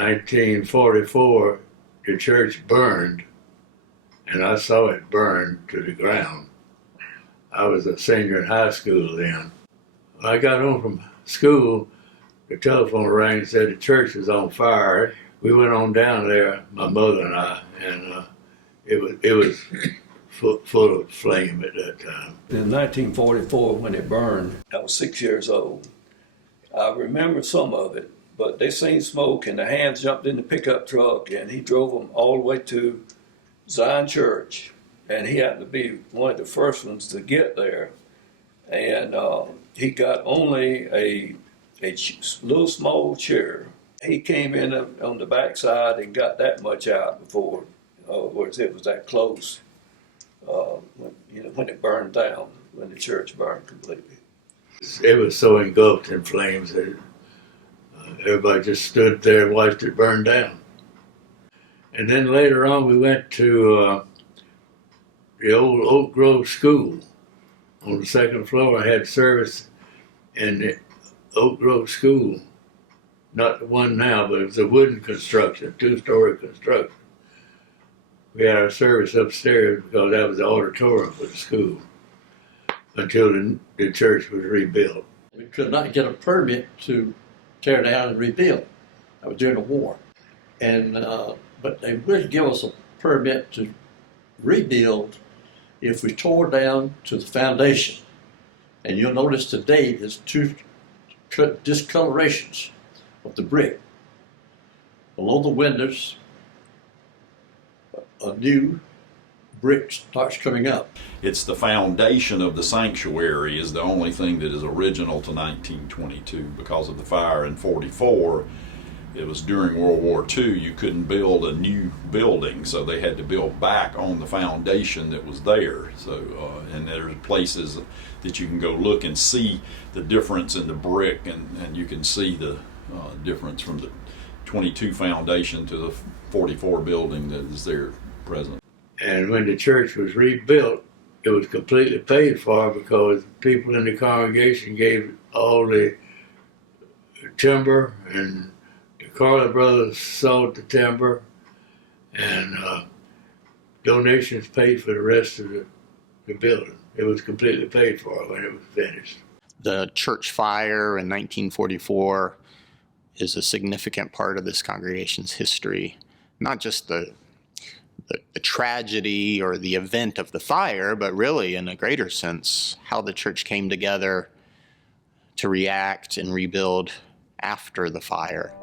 1944, the church burned, and I saw it burn to the ground. I was a senior in high school then. When I got home from school, the telephone rang and said the church was on fire. We went on down there, my mother and I, and it was full of flame at that time. In 1944, when it burned, I was 6 years old. I remember some of it, but they seen smoke and the hands jumped in the pickup truck and he drove them all the way to Zion Church. And he happened to be one of the first ones to get there. And he got only a little small chair. He came in on the backside and got that much out before, whereas it was that close when it burned down, when the church burned completely. It was so engulfed in flames that everybody just stood there and watched it burn down. And then later on, we went to the old Oak Grove School. On the second floor, I had service in the Oak Grove School. Not the one now, but it was a wooden construction, two-story construction. We had our service upstairs because that was the auditorium for the school until the church was rebuilt. We could not get a permit to tear down and rebuild. That was during the war. And but they would give us a permit to rebuild if we tore down to the foundation. And you'll notice today there's two discolorations of the brick. Below the windows, a new brick starts coming up. It's the foundation of the sanctuary is the only thing that is original to 1922 because of the fire in 44. It was during World War II, you couldn't build a new building, so they had to build back on the foundation that was there. So, and there's places that you can go look and see the difference in the brick, and you can see the difference from the 22 foundation to the 44 building that is there present. And when the church was rebuilt, it was completely paid for because people in the congregation gave all the timber, and the Carter brothers sold the timber, and donations paid for the rest of the building. It was completely paid for when it was finished. The church fire in 1944 is a significant part of this congregation's history, not just the tragedy or the event of the fire, but really in a greater sense, how the church came together to react and rebuild after the fire.